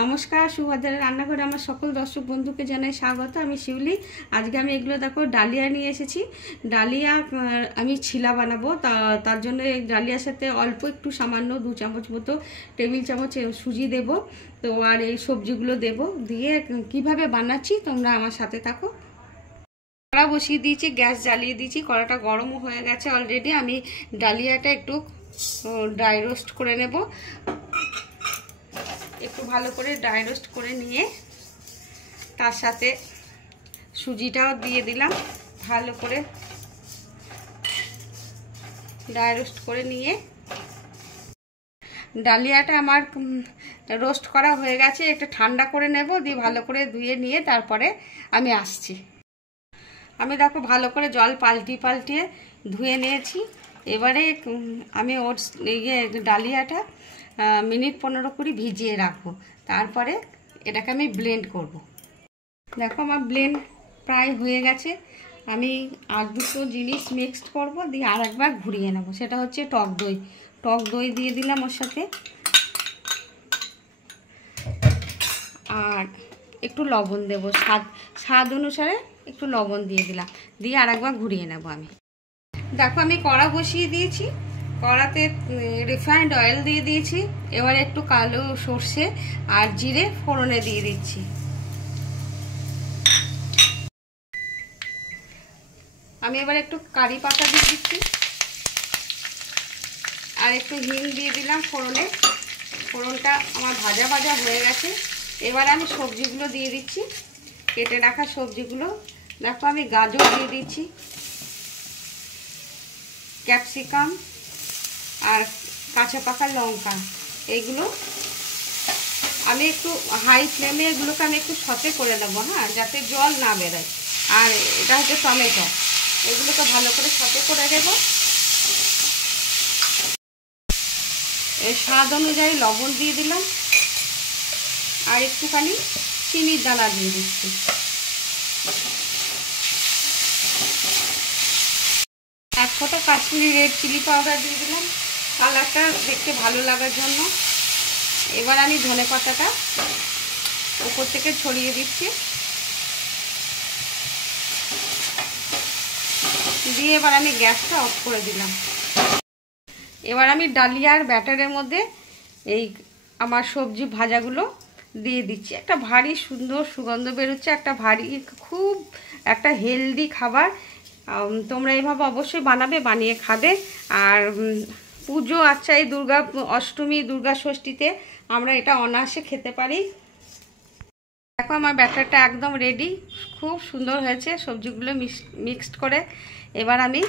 নমস্কার, সুভদ্রার রান্নাঘরে আমার সকল দর্শক বন্ধুকে জানাই স্বাগত। আমি শিউলি। আজকে আমি এগুলো দেখো ডালিয়া নিয়ে এসেছি। ডালিয়া আমি ছিলা বানাবো, তার জন্য এই ডালিয়ার সাথে অল্প একটু সামান্য 2 চামচ মতো টেবিল চামচ সুজি দেব। তো আর এই সবজিগুলো দেব, দিয়ে কিভাবে বানাচ্ছি তোমরা আমার সাথে থাকো। কড়া বসিয়ে দিয়েছি, গ্যাস জ্বালিয়ে দিয়েছি, কড়াটা গরমও হয়ে গেছে অলরেডি। আমি ডালিয়াটা একটু ড্রাই রোস্ট করে নেব। একটু ভালো করে ড্রাই রোস্ট করে নিয়ে তার সাথে সুজিটাও দিয়ে দিলাম। ভালো করে ড্রাই রোস্ট করে নিয়ে ডালিয়াটা আমার রোস্ট করা হয়ে গেছে, একটু ঠান্ডা করে নেব, দিয়ে ভালো করে ধুয়ে নিয়ে তারপরে আমি আসছি। আমি দেখো ভালো করে জল পাল্টিয়ে ধুয়ে নিয়েছি। এবারে আমি ডালিয়াটা মিনিট 15-20 ভিজিয়ে রাখবো, তারপরে এটাকে আমি ব্লেন্ড করব। দেখো আমার ব্লেন্ড প্রায় হয়ে গেছে। আমি আর দুটো জিনিস মিক্সড করব, দিয়ে আর একবার ঘুরিয়ে নেব। সেটা হচ্ছে টক দই দিয়ে দিলাম ওর সাথে, আর একটু লবণ দেব, স্বাদ অনুসারে একটু লবণ দিয়ে দিলাম, দিয়ে আর একবার ঘুরিয়ে নেব আমি। দেখো আমি কড়া বসিয়ে দিয়েছি, কড়াতে রিফাইন্ড অয়েল দিয়ে দিয়েছি। এবারে একটু কালো সর্ষে আর জিরে ফোড়নে দিয়ে দিচ্ছি। আমি এবার একটু কারি পাতা দিয়ে দিচ্ছি আর একটু হিং দিয়ে দিলাম ফোড়নে। ফোড়নটা আমার ভাজা হয়ে গেছে। এবার আমি সবজিগুলো দিয়ে দিচ্ছি, কেটে রাখা সবজিগুলো। দেখো আমি গাজর দিয়ে দিচ্ছি, ক্যাপসিকাম আর কাঁচা পাকা লঙ্কা। এইগুলো আমি একটু হাই ফ্লেমে এগুলোকে আমি একটু সতে করে নেবো, হ্যাঁ, যাতে জল না বেরোয়। আর এটা হচ্ছে টমেটো, এগুলোকে ভালো করে সতে করে দেব। এই স্বাদ অনুযায়ী লবণ দিয়ে দিলাম আর একটুখানি চিনির দানা দিয়ে দিচ্ছি। এক ফোঁটা কাশ্মীরি রেড চিলি পাউডার দিয়ে দিলাম কালারটা দেখতে ভালো লাগার জন্য। এবার আমি ধনে পাতাটা উপর থেকে ছড়িয়ে দিচ্ছি, দিয়ে এবার আমি গ্যাসটা অফ করে দিলাম। এবার আমি ডালিয়ার ব্যাটারের মধ্যে এই আমার সবজি ভাজাগুলো দিয়ে দিচ্ছি। একটা ভারী সুন্দর সুগন্ধ বেরোচ্ছে, খুব একটা হেলদি খাবার। তোমরা এইভাবে অবশ্যই বানাবে, বানিয়ে খাবে। আর পুজো আচ্ছা, এই অষ্টমী দুর্গা ষষ্ঠীতে আমরা এটা অনায়াসে খেতে পারি। দেখো আমার ব্যাটারটা একদম রেডি, খুব সুন্দর হয়েছে সবজিগুলো মিক্সড করে। এবার আমি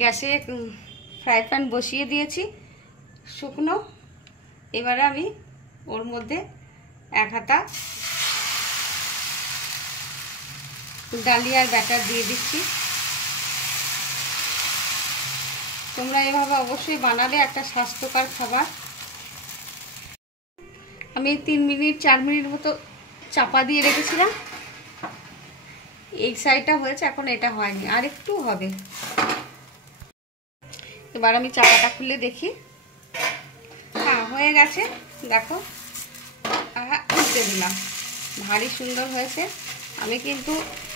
গ্যাসে ফ্রাই প্যান বসিয়ে দিয়েছি শুকনো। এবারে আমি ওর মধ্যে 1 হাতা ডালিয়ার ব্যাটার দিয়ে দিচ্ছি। তোমরা এভাবে অবশ্যই বানাবে, একটা স্বাস্থ্যকর খাবার। আমি 3-4 মিনিট মতো চাপা দিয়ে রেখেছিলাম। এই সাইডটা হয়েছে, এখন এটা হয়নি, আর একটু হবে। এবার আমি চাপাটা খুলে দেখি, হ্যাঁ হয়ে গেছে। দেখো উল্টে দিলাম, ভারী সুন্দর হয়েছে। আমি কিন্তু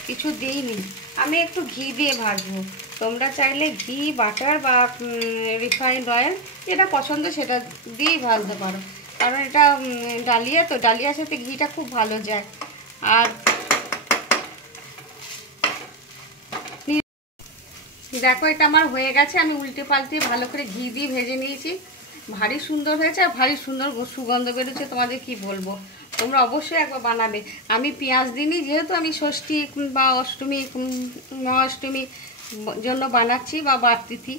কিছু দিইনি, আমি একটু ঘি দিয়ে ভাজবো। তোমরা চাইলে ঘি, বাটার বা রিফাইন্ড অয়েল যেটা পছন্দ সেটা দিয়েই ভাজতে পারো, কারণ এটা ডালিয়া, তো ডালিয়ার সাথে ঘিটা খুব ভালো যায়। আর দেখো এটা আমার হয়ে গেছে, আমি উল্টে পাল্টে ভালো করে ঘি দিয়ে ভেজে নিয়েছি। ভারী সুন্দর হয়েছে আর ভারী সুন্দর সুগন্ধ বেরোচ্ছে, তোমাদের কি বলবো। তোমরা অবশ্যই একবার বানাবে। আমি পেঁয়াজ দিইনি, যেহেতু আমি ষষ্ঠী বা অষ্টমী মহাষ্টমী জন্য বানাচ্ছি বা বাড়তিথি।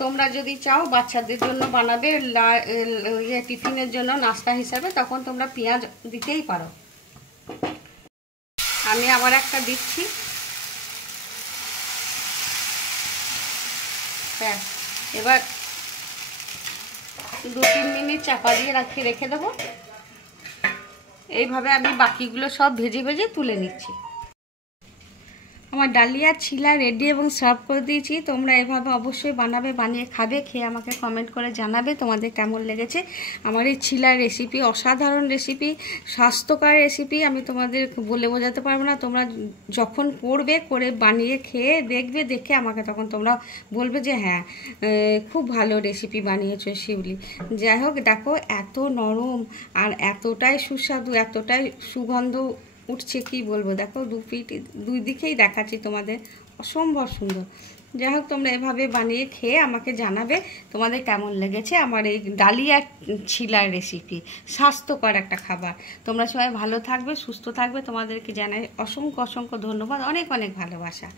তোমরা যদি চাও বাচ্চাদের জন্য বানাবে, টিফিনের জন্য নাস্তা হিসাবে, তখন তোমরা পেঁয়াজ দিতেই পারো। আমি আবার একটা দিচ্ছি। হ্যাঁ, এবার 2-3 মিনিট চাপা দিয়ে রেখে দেবো। এইভাবে আমি বাকিগুলো সব ভেজে তুলে নিচ্ছি। আমার ডালিয়ার ছিলা রেডি এবং সার্ভ করে দিয়েছি। তোমরা এভাবে অবশ্যই বানাবে, বানিয়ে খাবে, খেয়ে আমাকে কমেন্ট করে জানাবে তোমাদের কেমন লেগেছে। আমার এই ছিলার রেসিপি অসাধারণ রেসিপি, স্বাস্থ্যকর রেসিপি, আমি তোমাদের বলে বোঝাতে পারবো না। তোমরা যখন করবে, করে বানিয়ে খেয়ে দেখবে, দেখে আমাকে তখন তোমরা বলবে যে হ্যাঁ খুব ভালো রেসিপি বানিয়েছো শিউলি। যাই হোক, দেখো এত নরম আর এতটাই সুস্বাদু, এতটাই সুগন্ধ উঠছে কি বলবো। দেখো দুই দিকেই দেখাচ্ছি তোমাদের, অসম্ভব সুন্দর। যাই হোক, তোমরা এভাবে বানিয়ে খেয়ে আমাকে জানাবে তোমাদের কেমন লেগেছে আমার এই ডালিয়া ছিলার রেসিপি। স্বাস্থ্যকর একটা খাবার। তোমরা সবাই ভালো থাকবে, সুস্থ থাকবে। তোমাদেরকে জানাই অসংখ্য অসংখ্য ধন্যবাদ, অনেক অনেক ভালোবাসা।